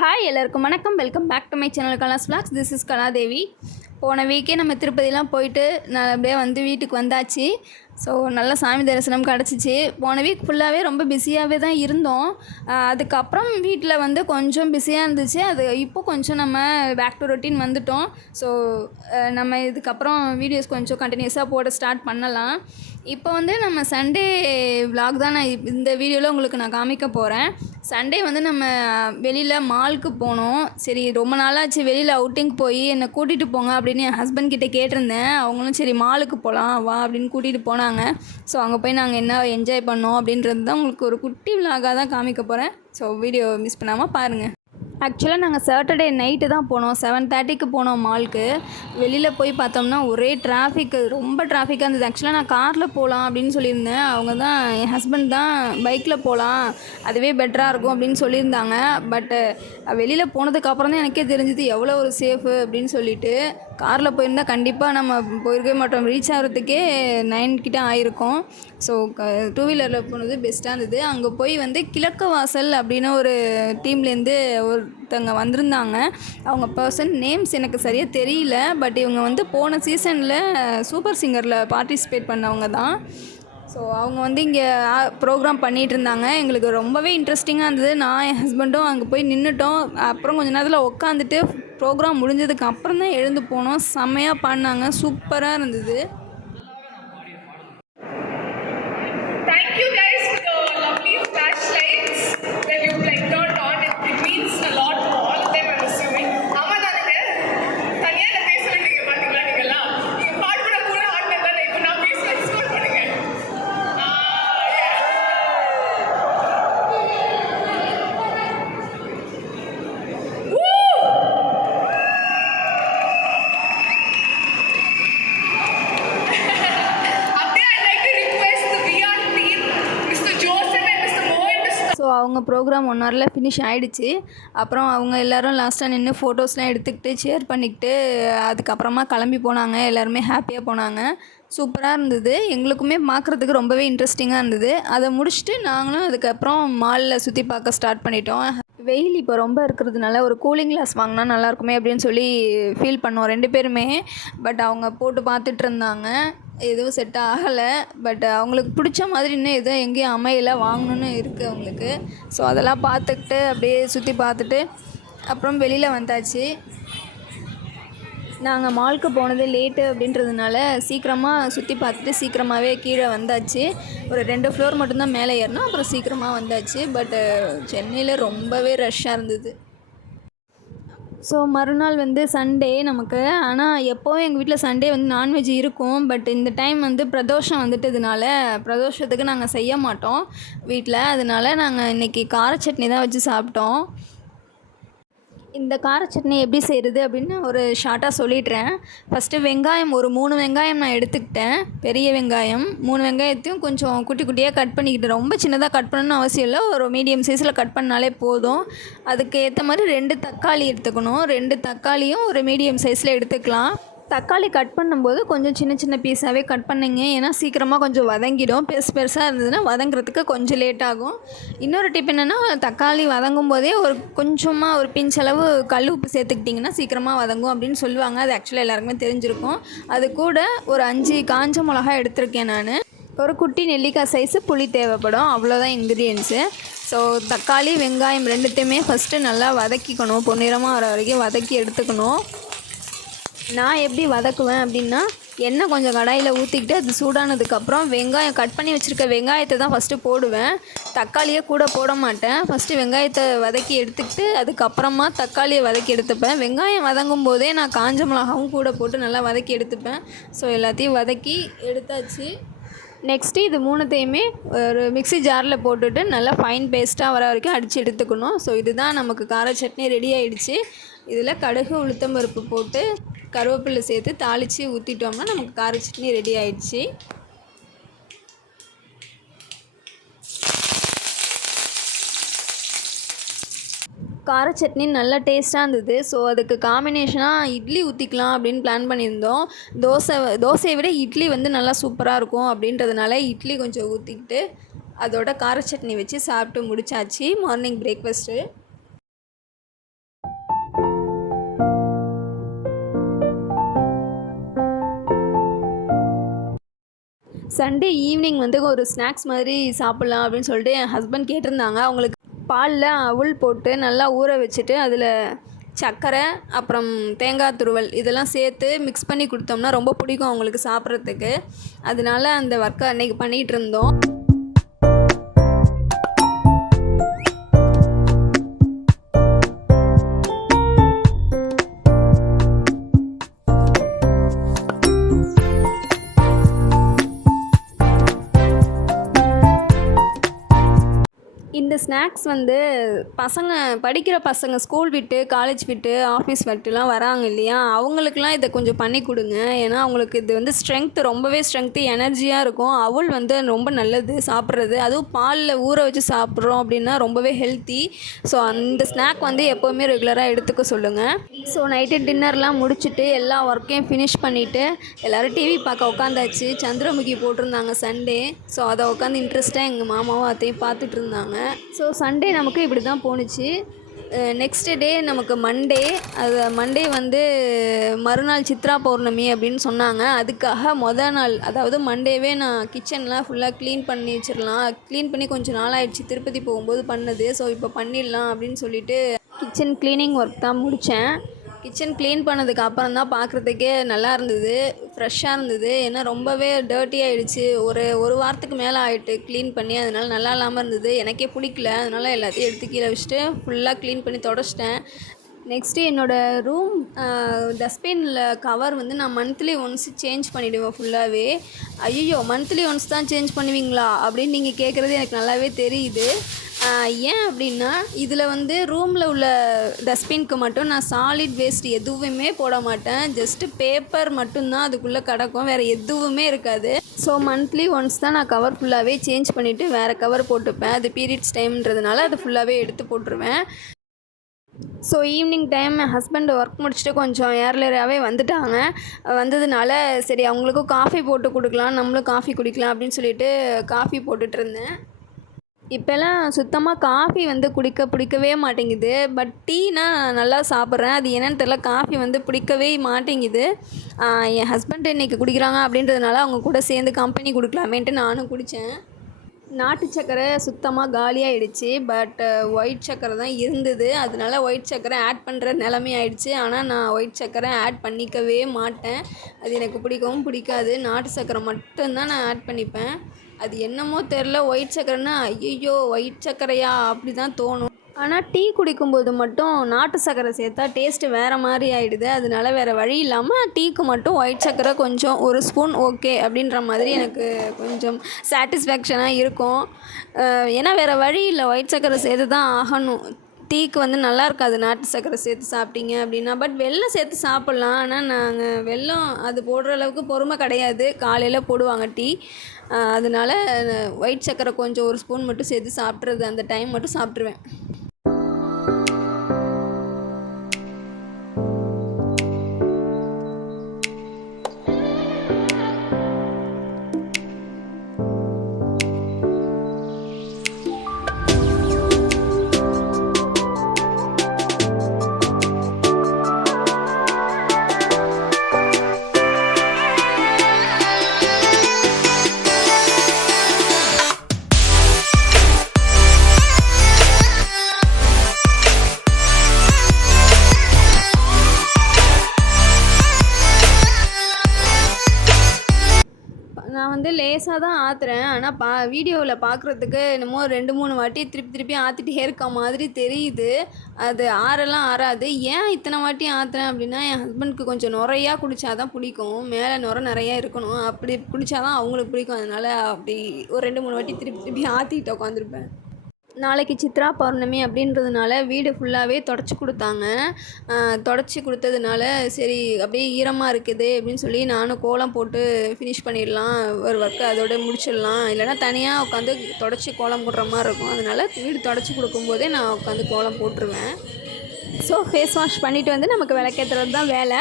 Hi எல்லாருக்கும் வணக்கம். Welcome back to my channel Kala's vlogs this is Kaladevi போன வீக்கே நம்ம திருப்பதிலாம் போயிட்டு நான் அப்படியே வந்து வீட்டுக்கு வந்தாச்சு. ஸோ நல்ல சாமி தரிசனம் கிடச்சிச்சு. போன வீக் ஃபுல்லாகவே ரொம்ப பிஸியாகவே தான் இருந்தோம். அதுக்கப்புறம் வீட்டில் வந்து கொஞ்சம் பிஸியாக இருந்துச்சு. அது இப்போ கொஞ்சம் நம்ம பேக் டு ரொட்டீன் வந்துட்டோம். ஸோ நம்ம இதுக்கப்புறம் வீடியோஸ் கொஞ்சம் கண்டினியூஸாக போட ஸ்டார்ட் பண்ணலாம். இப்போ வந்து நம்ம சண்டே விலாக் தான் நான் இந்த வீடியோவில் உங்களுக்கு நான் காமிக்க போகிறேன் சண்டே வந்து நம்ம வெளியில் மாலுக்கு போனோம். சரி ரொம்ப நாளாச்சு வெளியில் அவுட்டிங் போய் என்னை கூட்டிகிட்டு போங்க அப்படின்னு என் ஹஸ்பண்ட் கிட்டே கேட்டிருந்தேன். அவங்களும் சரி மாலுக்கு போகலாம் வா அப்படின்னு கூட்டிகிட்டு போனால் போனாங்க ஸோ அங்கே போய் நாங்கள் என்ன என்ஜாய் பண்ணோம் அப்படின்றது தான் உங்களுக்கு ஒரு குட்டி விலாகாக தான் காமிக்க போகிறேன் ஸோ வீடியோ மிஸ் பண்ணாமல் பாருங்கள் ஆக்சுவலாக நாங்கள் சாட்டர்டே நைட்டு தான் போனோம். செவன் தேர்ட்டிக்கு போனோம் மாலுக்கு வெளியில் போய் பார்த்தோம்னா ஒரே டிராஃபிக் ரொம்ப டிராஃபிக்காக இருந்தது. ஆக்சுவலாக நான் காரில் போகலாம் அப்படின்னு சொல்லியிருந்தேன். அவங்க தான் என் ஹஸ்பண்ட் தான் பைக்கில் போகலாம். அதுவே பெட்டராக இருக்கும் அப்படின்னு சொல்லியிருந்தாங்க. பட்டு வெளியில் போனதுக்கப்புறம் தான் எனக்கே தெரிஞ்சது எவ்வளோ ஒரு சேஃபு அப்படின்னு சொல்லிட்டு. காரில் போயிருந்தால் கண்டிப்பாக நம்ம போயிருக்கவே மாட்டோம். ரீச் ஆகிறதுக்கே நைன் கிட்ட ஆயிருக்கும். ஸோ டூ வீலரில் போனது பெஸ்ட்டாக இருந்தது. அங்கே போய் வந்து கிழக்கு வாசல் அப்படின்னு ஒரு டீம்லேருந்து ஒருத்தங்க வந்திருந்தாங்க. அவங்க பர்சன் நேம்ஸ் எனக்கு சரியாக தெரியல. பட் இவங்க வந்து போன சீசனில் சூப்பர் சிங்கரில் பார்ட்டிசிபேட் பண்ணவங்க தான். ஸோ அவங்க வந்து இங்கே ப்ரோக்ராம் பண்ணிகிட்டு இருந்தாங்க. எங்களுக்கு ரொம்பவே இன்ட்ரெஸ்டிங்காக இருந்தது. நான் என் ஹஸ்பண்டும் அங்கே போய் நின்றுட்டோம் அப்புறம் கொஞ்ச நேரத்தில் உட்காந்துட்டு ப்ரோக்ராம் முடிஞ்சதுக்கு அப்புறம் தான் எழுந்து போனோம். செம்மையாக பாடினாங்க. சூப்பராக இருந்தது. அவங்க ப்ரோக்ராம் ஒன் ஹவரில் ஃபினிஷ் ஆகிடுச்சு அப்புறம் அவங்க எல்லாரும் லாஸ்ட்டாக நின்று ஃபோட்டோஸ்லாம் எடுத்துக்கிட்டு ஷேர் பண்ணிக்கிட்டு அதுக்கப்புறமா கிளம்பி போனாங்க. எல்லாருமே ஹாப்பியாக போனாங்க. சூப்பராக இருந்தது. எங்களுக்குமே பார்க்குறதுக்கு ரொம்பவே இன்ட்ரெஸ்டிங்காக இருந்தது. அதை முடிச்சுட்டு நாங்களும் அதுக்கப்புறம் மாலில் சுற்றி பார்க்க ஸ்டார்ட் பண்ணிட்டோம். வெயில் இப்போ ரொம்ப இருக்கிறதுனால ஒரு கூலிங் கிளாஸ் வாங்கினா நல்லாயிருக்குமே அப்படின்னு சொல்லி ஃபீல் பண்ணோம் ரெண்டு பேருமே. பட் அவங்க போட்டு பார்த்துட்டு இருந்தாங்க. எதுவும் செட் ஆகலை. பட் அவங்களுக்கு பிடிச்ச மாதிரி இன்னும் எதுவும் எங்கேயும் அமையல. வாங்கணும்னு இருக்குது அவங்களுக்கு. ஸோ அதெல்லாம் பார்த்துக்கிட்டு அப்படியே சுற்றி பார்த்துட்டு அப்புறம் வெளியில் வந்தாச்சு. நாங்கள் மாலுக்கு போனது லேட்டு அப்படின்றதுனால சீக்கிரமாக சுற்றி பார்த்துட்டு சீக்கிரமாகவே கீழே வந்தாச்சு. ஒரு ரெண்டு ஃப்ளோர் மட்டும்தான் மேலே ஏறினோம் அப்புறம் சீக்கிரமாக வந்தாச்சு. பட்டு சென்னையில் ரொம்பவே ரஷ்ஷாக இருந்தது. ஸோ மறுநாள் வந்து சண்டே நமக்கு. ஆனால் எப்போவும் எங்கள் வீட்டில் சண்டே வந்து நான்வெஜ் இருக்கும். பட் இந்த டைம் வந்து பிரதோஷம் வந்துட்டதுனால பிரதோஷத்துக்கு நாங்கள் செய்ய மாட்டோம் வீட்டில் அதனால நாங்கள் இன்றைக்கி கார சட்னி தான் வச்சு சாப்பிட்டோம். இந்த கார சட்னி எப்படி செய்கிறது அப்படின்னு ஒரு ஷார்ட்டாக சொல்லிடுறேன். ஃபஸ்ட்டு வெங்காயம் ஒரு மூணு வெங்காயம் நான் எடுத்துக்கிட்டேன். பெரிய வெங்காயம் மூணு வெங்காயத்தையும் கொஞ்சம் குட்டி குட்டியாக கட் பண்ணிக்கிட்டு ரொம்ப சின்னதாக கட் பண்ணணும்னு அவசியம் இல்லை. ஒரு மீடியம் சைஸில் கட் பண்ணாலே போதும். அதுக்கு ஏற்ற மாதிரி ரெண்டு தக்காளி எடுத்துக்கணும். ரெண்டு தக்காளியும் ஒரு மீடியம் சைஸில் எடுத்துக்கலாம். தக்காளி கட் பண்ணும்போது கொஞ்சம் சின்ன சின்ன பீஸாகவே கட் பண்ணுங்க. ஏன்னா சீக்கிரமாக கொஞ்சம் வதங்கிடும். பெருசு பெருசாக இருந்ததுன்னா வதங்குறதுக்கு கொஞ்சம் லேட் ஆகும். இன்னொரு டிப் என்னென்னா தக்காளி வதங்கும் போதே ஒரு கொஞ்சமாக ஒரு பிஞ்ச் அளவு கல் உப்பு சேர்த்துக்கிட்டிங்கன்னா சீக்கிரமாக வதங்கும் அப்படின்னு சொல்லுவாங்க. அது ஆக்சுவலாக எல்லாருக்குமே தெரிஞ்சிருக்கும். அது கூட ஒரு அஞ்சு காஞ்ச மிளகா எடுத்திருக்கேன் நான். ஒரு குட்டி நெல்லிக்காய் சைஸு புளி தேவைப்படும். அவ்வளோதான் இன்க்ரீடியன்ஸு ஸோ தக்காளி வெங்காயம் ரெண்டுத்தையுமே ஃபஸ்ட்டு நல்லா வதக்கிக்கணும். பொன்னிறமாக வர வரைக்கும் வதக்கி எடுத்துக்கணும். நான் எப்படி வதக்குவேன் அப்படின்னா எண்ணெய் கொஞ்சம் கடாயில் ஊற்றிக்கிட்டு அது சூடானதுக்கப்புறம் வெங்காயம் கட் பண்ணி வச்சுருக்க வெங்காயத்தை தான் ஃபஸ்ட்டு போடுவேன். தக்காளியே கூட போட மாட்டேன். ஃபஸ்ட்டு வெங்காயத்தை வதக்கி எடுத்துக்கிட்டு அதுக்கப்புறமா தக்காளியை வதக்கி எடுத்துப்பேன். வெங்காயம் வதங்கும் போதே நான் காஞ்ச மிளகாவும் கூட போட்டு நல்லா வதக்கி எடுத்துப்பேன். ஸோ எல்லாத்தையும் வதக்கி எடுத்தாச்சு. நெக்ஸ்ட்டு இது மூணுத்தையுமே ஒரு மிக்சி ஜாரில் போட்டுட்டு நல்லா ஃபைன் பேஸ்ட்டாக வர வரைக்கும் அடித்து எடுத்துக்கணும். ஸோ இதுதான் நமக்கு கார சட்னி ரெடி ஆகிடுச்சு இதில் கடுகு உளுத்தம் பருப்பு போட்டு கருவேப்பிலை சேர்த்து தாளித்து ஊற்றிட்டோம்னா நமக்கு கார சட்னி ரெடி ஆயிடுச்சு. கார சட்னி நல்லா டேஸ்ட்டாக இருந்தது. ஸோ அதுக்கு காம்பினேஷனாக இட்லி ஊற்றிக்கலாம் அப்படின்னு பிளான் பண்ணியிருந்தோம். தோசை தோசையை விட இட்லி வந்து நல்லா சூப்பராக இருக்கும் அப்படின்றதுனால இட்லி கொஞ்சம் ஊற்றிக்கிட்டு அதோட கார சட்னி வச்சு சாப்பிட்டு முடிச்சாச்சு. மார்னிங் பிரேக்ஃபாஸ்ட்டு சண்டே ஈவினிங் வந்து ஒரு ஸ்நாக்ஸ் மாதிரி சாப்பிட்லாம் அப்படின்னு சொல்லிட்டு என் ஹஸ்பண்ட் கேட்டிருந்தாங்க. அவங்களுக்கு பாலில் அவுள் போட்டு நல்லா ஊற வச்சுட்டு அதில் சர்க்கரை அப்புறம் தேங்காய் துருவல் இதெல்லாம் சேர்த்து மிக்ஸ் பண்ணி கொடுத்தோம்னா ரொம்ப பிடிக்கும் அவங்களுக்கு சாப்பிட்றதுக்கு. அதனால அந்த ஒர்க்கை அன்றைக்கி பண்ணிகிட்டு இருந்தோம். ஸ்நாக்ஸ் வந்து பசங்க படிக்கிற பசங்க ஸ்கூல் விட்டு காலேஜ் விட்டு ஆஃபீஸ் விட்டுலாம் வராங்க இல்லையா? அவங்களுக்குலாம் இதை கொஞ்சம் பண்ணி கொடுங்க. ஏன்னா அவங்களுக்கு இது வந்து ஸ்ட்ரென்த் ரொம்பவே ஸ்ட்ரென்த்து எனர்ஜியாக இருக்கும். அவள் வந்து ரொம்ப நல்லது சாப்பிட்றது. அதுவும் பாலில் ஊற வச்சு சாப்பிட்றோம் அப்படின்னா ரொம்பவே ஹெல்த்தி ஸோ அந்த ஸ்நாக் வந்து எப்போவுமே ரெகுலராக எடுத்துக்க சொல்லுங்கள் ஸோ நைட்டு டின்னர்லாம் முடிச்சுட்டு எல்லா ஒர்க்கையும் ஃபினிஷ் பண்ணிவிட்டு எல்லோரும் டிவி பார்க்க உட்காந்தாச்சு சந்திரமுகி போட்டிருந்தாங்க சண்டே ஸோ அதை உட்காந்து இன்ட்ரெஸ்ட்டாக எங்கள் மாமாவும் அத்தையும் பார்த்துட்டு இருந்தாங்க. ஸோ சண்டே நமக்கு இப்படி தான் போணுச்சு நெக்ஸ்ட் டே நமக்கு மண்டே அது மண்டே வந்து மறுநாள் சித்ரா பௌர்ணமி அப்படின்னு சொன்னாங்க. அதுக்காக மொதல் நாள் அதாவது மண்டேவே நான் கிச்சன்லாம் ஃபுல்லாக க்ளீன் பண்ணி வச்சிடலாம் க்ளீன் பண்ணி கொஞ்சம் நாள் ஆயிடுச்சு. திருப்பதி போகும்போது பண்ணது. ஸோ இப்போ பண்ணிடலாம் அப்படின்னு சொல்லிட்டு கிச்சன் க்ளீனிங் ஒர்க் தான் முடித்தேன் கிச்சன் க்ளீன் பண்ணதுக்கு அப்புறம் தான் பார்க்குறதுக்கே நல்லா இருந்தது. ஃப்ரெஷ்ஷாக இருந்தது. ஏன்னா ரொம்பவே டர்ட்டி ஆகிடுச்சு ஒரு ஒரு வாரத்துக்கு மேலே ஆகிட்டு க்ளீன் பண்ணி அதனால் நல்லா இல்லாமல் இருந்தது. எனக்கே பிடிக்கல. அதனால் எல்லாத்தையும் எடுத்து கீழே வச்சுட்டு ஃபுல்லாக க்ளீன் பண்ணி தொடச்சிட்டேன். நெக்ஸ்ட்டு என்னோடய ரூம் டஸ்ட்பினில் கவர் வந்து நான் மந்த்லி ஒன்ஸ் சேஞ்ச் பண்ணிவிடுவேன் ஃபுல்லாகவே ஐயோ மந்த்லி ஒன்ஸ் தான் சேஞ்ச் பண்ணுவீங்களா? அப்படின்னு நீங்கள் கேட்குறது எனக்கு நல்லாவே தெரியுது. ஏன் அப்படின்னா இதில் வந்து ரூமில் உள்ள டஸ்ட்பின்க்கு மட்டும் நான் சாலிட் வேஸ்ட் எதுவுமே போட மாட்டேன். ஜஸ்ட்டு பேப்பர் மட்டும்தான் அதுக்குள்ளே கிடக்கும். வேறு எதுவுமே இருக்காது. ஸோ மந்த்லி ஒன்ஸ் தான் நான் கவர் ஃபுல்லாகவே சேஞ்ச் பண்ணிவிட்டு வேறு கவர் போட்டுப்பேன். அது பீரியட்ஸ் டைம்ன்றதுனால அது ஃபுல்லாகவே எடுத்து போட்டுருவேன். ஸோ ஈவினிங் டைம் என் ஹஸ்பண்ட் ஒர்க் முடிச்சுட்டு கொஞ்சம் ஏர்லியராகவே வந்துட்டாங்க. வந்ததுனால சரி அவங்களுக்கும் காஃபி போட்டு கொடுக்கலாம் நம்மளும் காஃபி குடிக்கலாம் அப்படின்னு சொல்லிட்டு காஃபி போட்டுட்ருந்தேன் இப்போல்லாம் சுத்தமாக காஃபி வந்து குடிக்க பிடிக்கவே மாட்டேங்குது. பட் டீனா நல்லா சாப்பிட்றேன். அது என்னன்னு தெரில காஃபி வந்து பிடிக்கவே மாட்டேங்குது. என் ஹஸ்பண்ட் இன்றைக்கி குடிக்கிறாங்க அப்படின்றதுனால அவங்க கூட சேர்ந்து கம்பெனி கொடுக்கலாமேன்ட்டு நானும் குடித்தேன் நாட்டு சக்கரை சுத்தமாக காலியாகிடுச்சு பட் ஒயிட் சக்கரை தான் இருந்தது. அதனால ஒயிட் சக்கரை ஆட் பண்ணுற நிலமை ஆயிடுச்சு. ஆனால் நான் ஒயிட் சக்கரை ஆட் பண்ணிக்கவே மாட்டேன். அது எனக்கு பிடிக்கவும் பிடிக்காது. நாட்டு சக்கரை மட்டும்தான் நான் ஆட் பண்ணிப்பேன். அது என்னமோ தெரில ஒயிட் சக்கரைன்னா ஐயோ ஒயிட் சக்கரையா? அப்படி தான் தோணும். ஆனால் டீ குடிக்கும்போது மட்டும் நாட்டு சக்கரை சேர்த்தா டேஸ்ட்டு வேறு மாதிரி ஆகிடுது அதனால வேறு வழி இல்லாமல் டீக்கு மட்டும் ஒயிட் சக்கரை கொஞ்சம் ஒரு ஸ்பூன் ஓகே அப்படின்ற மாதிரி எனக்கு கொஞ்சம் சாட்டிஸ்ஃபேக்ஷனாக இருக்கும். ஏன்னா வேறு வழி இல்லை. ஒயிட் சக்கரை சேர்த்து தான் ஆகணும். டீக்கு வந்து நல்லா இருக்காது நாட்டு சக்கரை சேர்த்து சாப்பிட்டீங்க அப்படின்னா. பட் வெள்ளம் சேர்த்து சாப்பிட்லாம். ஆனால் நாங்கள் வெள்ளம் அது போடுற அளவுக்கு பொறுமை கிடையாது. காலையில் போடுவாங்க டீ. அதனால ஒயிட் சக்கரை கொஞ்சம் ஒரு ஸ்பூன் மட்டும் சேர்த்து சாப்பிட்றது அந்த டைம் மட்டும் சாப்பிட்ருவேன் நான் வந்து லேசாக தான் ஆற்றுறேன் ஆனால் பா வீடியோவில் பார்க்குறதுக்கு என்னமோ ரெண்டு மூணு வாட்டி திருப்பி திருப்பி ஆற்றிட்டே இருக்க மாதிரி தெரியுது. அது ஆறெல்லாம் ஆறாது. ஏன் இத்தனை வாட்டி ஆற்றுறேன் அப்படின்னா என் ஹஸ்பண்ட்க்கு கொஞ்சம் நுறையா குடித்தா தான் பிடிக்கும். மேலே நுர நிறையா இருக்கணும். அப்படி குடித்தா தான் அவங்களுக்கு பிடிக்கும். அதனால் அப்படி ஒரு ரெண்டு மூணு வாட்டி திருப்பி திருப்பி ஆற்றிட்டு உட்காந்துருப்பேன். நாளைக்கு சித்ரா பௌர்ணமி அப்படின்றதுனால வீடு ஃபுல்லாகவே தொடச்சி கொடுத்தாங்க. தொடச்சி கொடுத்ததுனால சரி அப்படியே ஈரமாக இருக்குது அப்படின்னு சொல்லி நானும் கோலம் போட்டு ஃபினிஷ் பண்ணிடலாம். ஒரு ஒர்க்கு அதோட முடிச்சிடலாம். இல்லைனா தனியாக உட்காந்து தொடச்சி கோலம் போடுற மாதிரி இருக்கும். அதனால் வீடு தொடச்சி கொடுக்கும்போதே நான் உட்காந்து கோலம் போட்டுருவேன். ஸோ ஃபேஸ் வாஷ் பண்ணிவிட்டு வந்து நமக்கு விளக்கேற்றுறது தான் வேலை.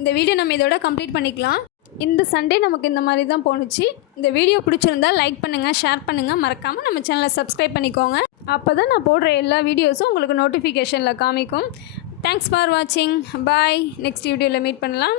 இந்த வீடியோ நம்ம இதோட கம்ப்ளீட் பண்ணிக்கலாம். இந்த சண்டே நமக்கு இந்த மாதிரி தான் போணுச்சு. இந்த வீடியோ பிடிச்சிருந்தா லைக் பண்ணுங்கள் ஷேர் பண்ணுங்கள் மறக்காமல் நம்ம சேனலை சப்ஸ்கிரைப் பண்ணிக்கோங்க. அப்போ தான் நான் போடுற எல்லா வீடியோஸும் உங்களுக்கு நோட்டிஃபிகேஷனில் காமிக்கும். தேங்க்ஸ் ஃபார் வாட்சிங் பாய் நெக்ஸ்ட் வீடியோவில் மீட் பண்ணலாம்.